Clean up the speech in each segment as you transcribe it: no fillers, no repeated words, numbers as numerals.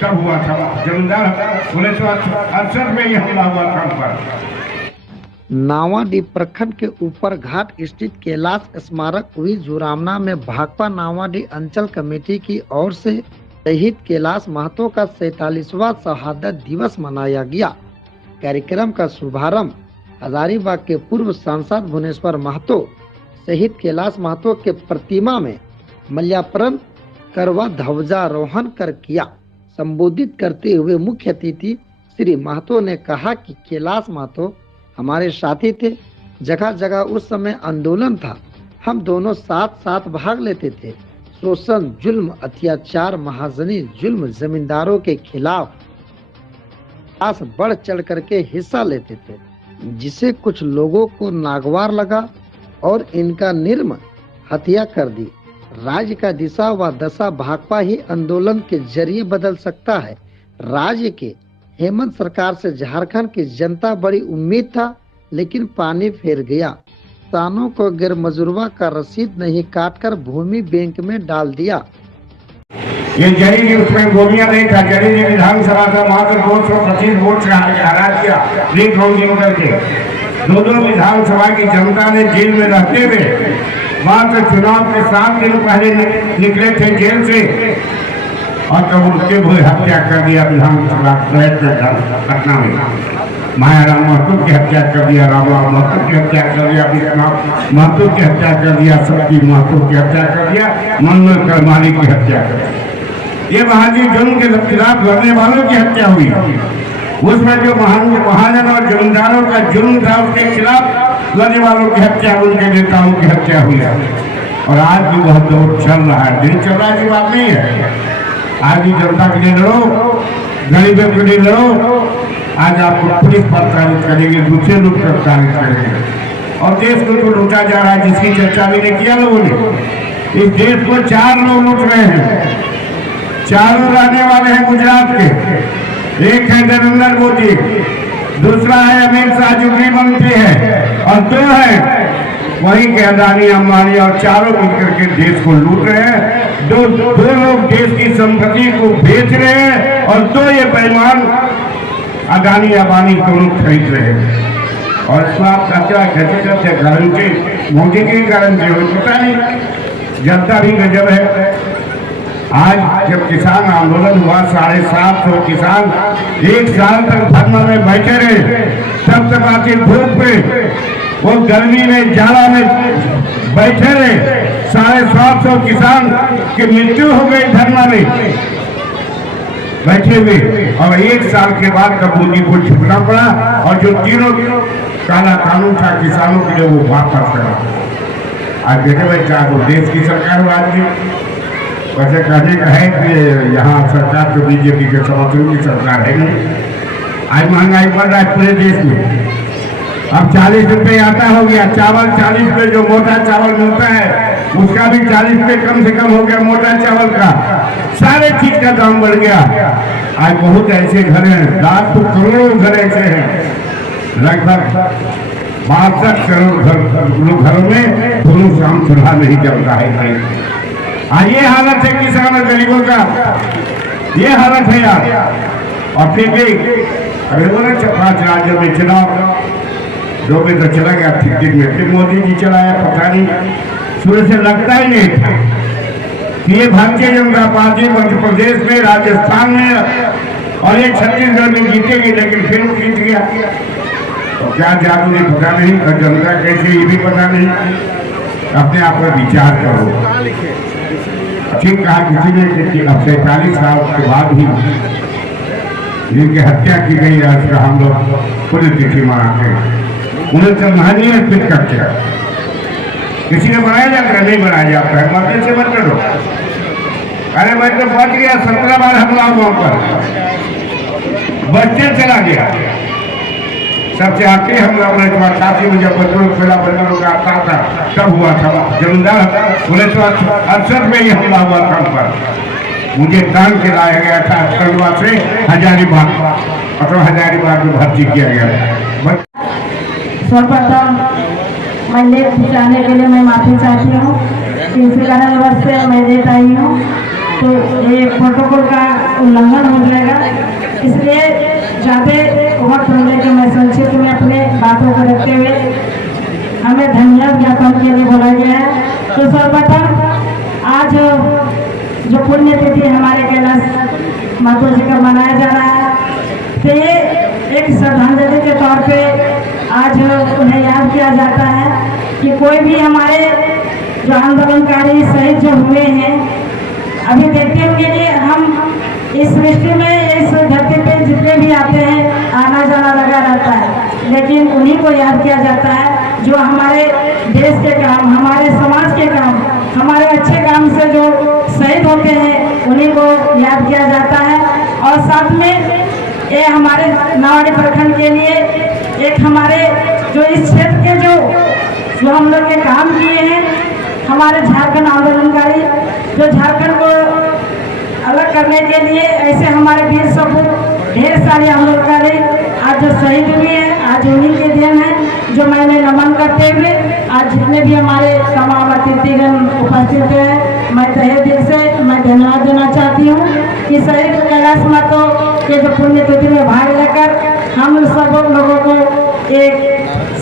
तब हुआ था जमींदार 1968 में ये हमला हुआ था पर। नावाडीह प्रखंड के ऊपर घाट स्थित कैलाश स्मारक हुई जुरामना में भाकपा नावाडीह अंचल कमेटी की ओर से शहीद कैलाश महतो का 47वां शहादत दिवस मनाया गया। कार्यक्रम का शुभारंभ हजारीबाग के पूर्व सांसद भुवनेश्वर महतो शहीद कैलाश महतो के प्रतिमा में माल्यार्पण कर व ध्वजारोहण कर किया। संबोधित करते हुए मुख्य अतिथि श्री महतो ने कहा कि कैलाश महतो हमारे साथी थे। जगह जगह उस समय आंदोलन था, हम दोनों साथ साथ भाग लेते थे। शोषण, जुल्म, अत्याचार, महाजनी जुल्म, जमींदारों के खिलाफ बढ़ चढ़ करके हिस्सा लेते थे, जिसे कुछ लोगों को नागवार लगा और इनका निर्म हत्या कर दी। राज्य का दिशा व दशा भाकपा ही आंदोलन के जरिए बदल सकता है। राज्य के हेमंत सरकार से झारखंड की जनता बड़ी उम्मीद था, लेकिन पानी फेर गया। किसानों को गैर मजूरवा का रसीद नहीं काटकर भूमि बैंक में डाल दिया। ये जरी ने उसमें गोलियां नहीं था, जरी ने विधानसभा का मात्र 225 वोट से हरा दिया लीड होल्डिंग करके। दोनों विधानसभा की जनता ने जेल में रहते हुए मात्र चुनाव के 7 दिन पहले निकले थे जेल से, और तब उनके भी हत्या कर दिया विधानसभा पटना में। मायाराम महतो की हत्या कर दिया, रामलाल महतो की हत्या कर दिया, विश्वनाथ महतो की हत्या कर दिया, शक्ति महतो की हत्या कर दिया, मनोहर करमाली की हत्या कर दिया। ये महाजी जुल्म के खिलाफ लड़ने वालों की हत्या हुई। उसमें जो महाजन और जमींदारों का जुल्म था उसके खिलाफ लड़ने वालों की हत्या, उनके नेताओं की हत्या हुई है। और आज भी वह दौर चल रहा है, दिन चल रहा है की बात नहीं है। आज भी जनता के लिए लड़ो, गरीबों के लिए लड़ो। आज आपको पुलिस प्रताड़ित करेंगे, दूसरे लोग प्रताड़ित करेंगे, और देश को जो लूटा जा रहा है, जिसकी चर्चा भी नहीं किया लोगों ने। इस देश को 4 लोग लूट रहे हैं। 4 रहने वाले हैं गुजरात के। एक है नरेंद्र मोदी, दूसरा है अमित शाह जो गृह मंत्री है, और 2 है वहीं के अदानी, अंबानी, और चारों मिलकर के देश को लूट रहे हैं। 2 लोग देश की संपत्ति को बेच रहे हैं, और 2 ये बेईमान अदानी अंबानी दोनों खरीद रहे हैं। और इसमें आप कहते गारंटी मोदी की गारंटी हो, पता नहीं जनता भी गजब है। आज जब किसान आंदोलन हुआ, 750 किसान 1 साल तक धरना में बैठे रहे, तब तक आती धूप में, वो गर्मी में, जाड़ा में बैठे रहे। 750 किसान की मृत्यु हो गई धरना में बैठे हुए, और 1 साल के बाद तब मोदी को झुकना पड़ा, और जो तीनों काला कानून था किसानों के लिए वो वापस करा। आज देखे भाई, क्या तो देश की सरकार हो आज की। वैसे कहने का है कि यहाँ सरकार तो बीजेपी के समर्थन की सरकार है नहीं। आज महंगाई बढ़ रहा है पूरे देश में। अब 40 रुपये आता हो गया चावल, 40 रुपये जो मोटा चावल मिलता है उसका भी 40 रुपये कम से कम हो गया मोटा चावल का। सारे चीज का दाम बढ़ गया। आज बहुत ऐसे घर हैं, लाखों करोड़ों घर ऐसे हैं, लगभग 62 करोड़ घरों में दोनों शाम चूल्हा नहीं जलता है। ये हालत है किसान और गरीबों का, ये हालत है यार। और फिर भी अरे बोले 5 राज्यों में चुनाव जो भी तो चला गया ठीक में, फिर मोदी जी चलाया, पता नहीं शुरू से लगता ही नहीं था कि ये भारतीय जनता पार्टी मध्य प्रदेश में, राजस्थान में और ये छत्तीसगढ़ में जीतेगी, लेकिन फिर वो जीत गया। तो क्या जादू नहीं पता नहीं, और जनता कैसे ये भी पता नहीं। अपने आप पर विचार करो। ठीक कहा किसी ने कि अब 47 साल के बाद ही जिनकी हत्या की गई है, उसका हम लोग पुण्य तिथि मनाते हैं, उन्हें श्रद्धांजलि अर्पित करते हैं। किसी ने बनाया जाता है, नहीं बनाया जाता है, मरने से मत करो। अरे मैं तो बच गया, 17 बार हमला वहां पर, बच्चे चला गया। सबसे आखिरी हमला 1988 में जब खुला बंदरों का आता था तब हुआ था जमींदार 1968 में ही हमला हुआ था पर। मुझे टांग के लाया गया था खंडवा से हजारीबाग, और हजारीबाग में भर्ती किया गया था। सर्वप्रथम मैं लेट पहुँचाने के लिए मैं माफी चाहती हूँ। इसी कारणवश से मैं लेट आई हूँ, तो ये प्रोटोकॉल का उल्लंघन हो जाएगा, इसलिए ज़्यादा वक्त होने के मैं संक्षिप्त में अपने बातों को रखते हुए हमें धन्यवाद ज्ञापन के लिए बोला गया है। तो सर्वप्रथम आज जो पुण्यतिथि हमारे कैलाश माता जी का मनाया जा रहा है, तो ये एक श्रद्धांजलि के तौर पे आज उन्हें याद किया जाता है कि कोई भी हमारे जो आंदोलनकारी शहीद जो हुए हैं, अभी देखते होंगे कि हम इस सृष्टि में इस धरती पे जितने भी आते हैं आना जाना लगा रहता है, लेकिन उन्हीं को याद किया जाता है जो हमारे देश के काम, हमारे समाज के काम, हमारे अच्छे काम से जो शहीद होते हैं उन्हीं को याद किया जाता है। और साथ में ये हमारे नावाडी प्रखंड के लिए एक हमारे जो इस क्षेत्र के जो हम लोग के काम किए हैं, हमारे झारखंड आंदोलनकारी जो झारखंड को अलग करने के लिए ऐसे हमारे वीर सपूत ढेर सारे आंदोलनकारी आज जो शहीद हुए हैं, आज उन्हीं के दिन है जो मैंने नमन करते हुए आज जितने भी हमारे तमाम अतिथिगण उपस्थित हैं, मैं तहे दिल से मैं धन्यवाद देना चाहती हूँ कि शहीद कैलाश माता के जो पुण्यतिथि में भाग लेकर हम सब लोगों को एक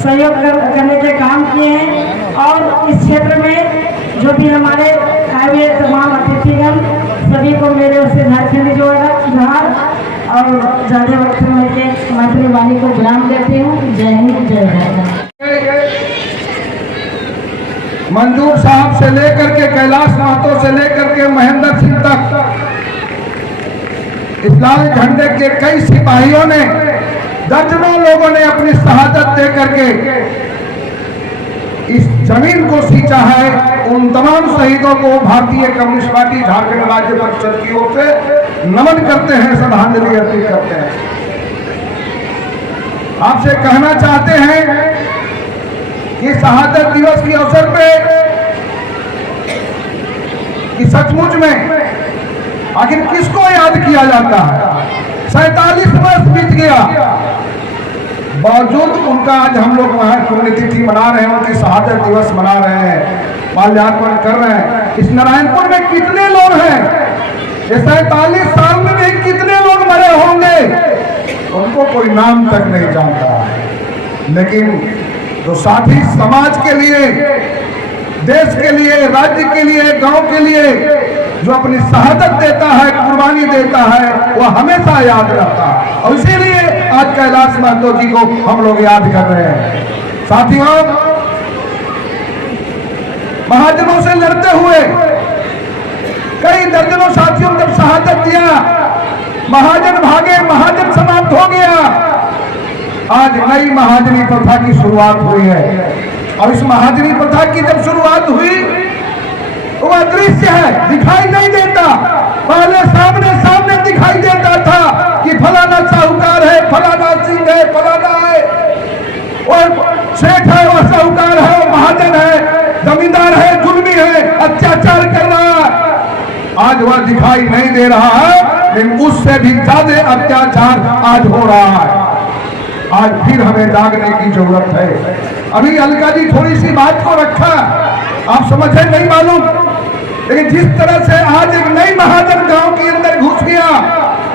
सहयोग करने के काम किए हैं। और इस क्षेत्र में जो भी हमारे आए हुए तमाम अतिथिगण सभी को मेरे उससे झारखंडी जोहार और ज़्यादा वक्त में के मंत्री वाणी को विराम देती हूँ। जय हिंद, जय भारत। मंजूर साहब से लेकर के कैलाश महतो से लेकर के महेंद्र सिंह तक इस्लामी झंडे के कई सिपाहियों ने, दर्जनों लोगों ने अपनी शहादत दे करके इस जमीन को सींचा है। उन तमाम शहीदों को भारतीय कम्युनिस्ट पार्टी झारखंड राज्य परिषद की ओर से नमन करते हैं, श्रद्धांजलि अर्पित करते हैं। आपसे कहना चाहते हैं कि शहादत दिवस के अवसर पे कि सचमुच में आखिर किसको याद किया जाता है। 47 वर्ष बीत गया, बावजूद उनका आज हम लोग वहां पुण्यतिथि मना रहे हैं, उनकी शहादत दिवस मना रहे हैं, माल्यार्पण कर रहे हैं। इस नारायणपुर में कितने लोग हैं, ये 47 साल में भी कितने लोग मरे होंगे, उनको कोई नाम तक नहीं जानता। लेकिन जो साथी समाज के लिए, देश के लिए, राज्य के लिए, गांव के लिए जो अपनी शहादत देता है, कुर्बानी देता है, वो हमेशा याद रहता है। और इसीलिए आज कैलाश महतो जी को हम लोग याद कर रहे हैं। साथियों, महाजनों से लड़ते हुए कई दर्जनों साथियों ने जब शहादत दिया, महाजन भागे, महाजन समाप्त हो गया। आज नई महाजनी प्रथा की शुरुआत हुई है। और इस महाजनी प्रथा की जब शुरुआत हुई वो अदृश्य है, दिखाई नहीं देता। पहले सामने सामने दिखाई देता था कि फलाना साहूकार है, फलाना सिंह है, फलाना है, और सेठ है, वो साहूकार है, वो महाजन है, जमींदार है, जुल्मी है, अत्याचार कर रहा है। आज वह दिखाई नहीं दे रहा है, लेकिन उससे भी ज्यादा अत्याचार आज हो रहा है। आज फिर हमें जागने की जरूरत है। अभी अलका जी थोड़ी सी बात को रखा, आप समझे नहीं मालूम, लेकिन जिस तरह से आज एक नई महाजन गांव के अंदर घुस गया,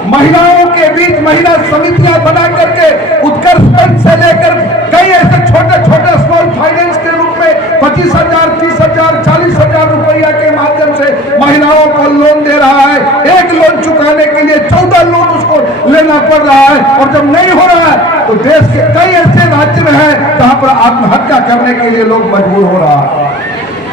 महिलाओं के बीच महिला समितियां बना करके उत्कर्ष बैंक से लेकर कई ऐसे छोटे छोटे स्मॉल फाइनेंस के रूप में 25,000, 30,000, 40,000 रुपया के माध्यम से महिलाओं को लोन दे रहा है। एक लोन चुकाने के लिए 14 लोन उसको लेना पड़ रहा है। और जब नहीं हो रहा है तो देश के कई ऐसे राज्य में है जहां पर आत्महत्या करने के लिए लोग मजबूर हो रहा है।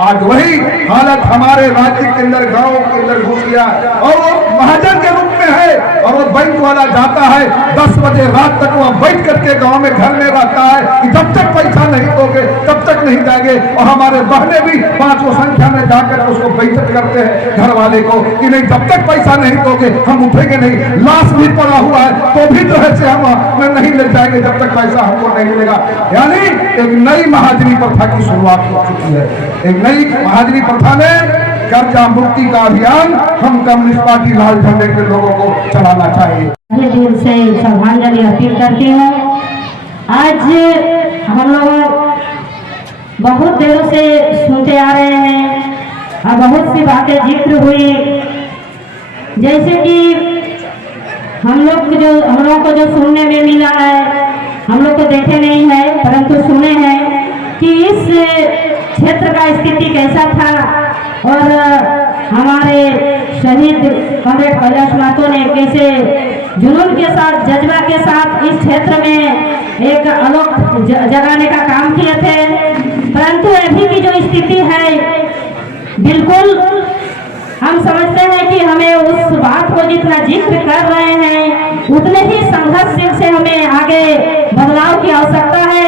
आज वही हालत हमारे राज्य के अंदर, गांव के अंदर घुस गया, और वो महाजन के रूप में है। और वो बैंक वाला जाता है 10 बजे रात तक वह बैठ करके गांव में घर में रहता है कि जब तक पैसा नहीं दोगे तब तक नहीं जाएंगे। और हमारे बहने भी 5 संख्या में जाकर उसको बैठक करते हैं घर वाले को कि नहीं, जब तक पैसा नहीं दोगे हम उठेंगे नहीं। लाश भी पड़ा हुआ है तो भी जो है से हम नहीं ले जाएंगे जब तक पैसा हमको नहीं मिलेगा। यानी एक नई महाजनी प्रथा की शुरुआत हो चुकी है। एक नई महाजनी प्रथा में कर्जा मुक्ति का अभियान हम कम्युनिस्ट पार्टी लाल झंडे के लोगों को चलाना चाहिए। दिल से श्रद्धांजलि अर्पित करती हूँ। आज हम लोग बहुत देरों से सुनते आ रहे हैं और बहुत सी बातें जिक्र हुई, जैसे कि हम लोगों को जो सुनने में मिला है, हम लोग तो देखे नहीं है परंतु सुने हैं कि इस क्षेत्र का स्थिति कैसा था और हमारे शहीद कॉमरेड कैलाश महतो ने कैसे जुनून के साथ, जज्बा के साथ इस क्षेत्र में एक आलोक जगाने का काम किए थे। परंतु अभी की जो स्थिति है, बिल्कुल हम समझते हैं कि हमें उस बात को जितना जिक्र कर रहे हैं उतने ही संघर्ष से हमें आगे बदलाव की आवश्यकता है।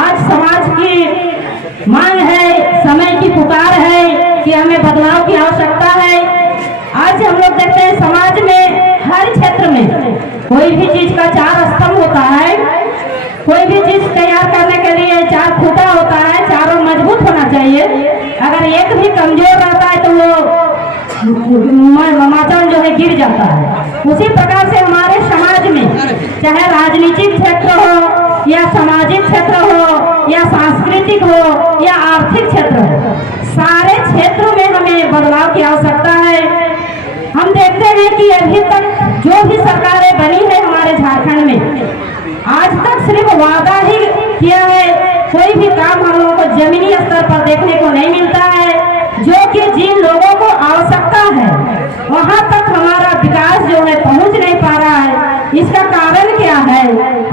आज समाज की मांग है, समय की पुकार है कि हमें बदलाव की आवश्यकता है। आज हम लोग देखते हैं समाज में हर क्षेत्र में कोई भी चीज का 4 स्तंभ होता है, कोई भी चीज तैयार करने के लिए 4 खूंटा होता है, चारों मजबूत होना चाहिए। अगर एक भी कमजोर रहता है तो वो मचान जो है गिर जाता है। उसी प्रकार से हमारे समाज में चाहे राजनीतिक क्षेत्र हो या सामाजिक क्षेत्र हो या सांस्कृतिक हो या आर्थिक क्षेत्र हो, सारे क्षेत्रों में हमें बदलाव की आवश्यकता है। हम देखते हैं कि अभी तक जो भी सरकारें बनी है हमारे झारखंड में, आज तक सिर्फ वादा ही किया है, कोई भी काम हम लोगों को जमीनी स्तर पर देखने को नहीं मिलता है। जो कि जिन लोगों को आवश्यकता है वहां तक हमारा विकास जो है पहुंच नहीं पा रहा है। इसका कारण क्या है?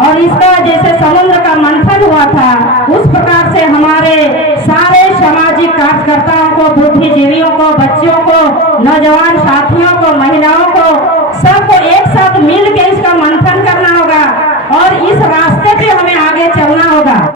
और इसका जैसे समुद्र का मंथन हुआ था उस प्रकार से हमारे सारे सामाजिक कार्यकर्ताओं को, बुद्धिजीवियों को, बच्चों को, नौजवान साथियों को, महिलाओं को, सबको एक साथ मिल के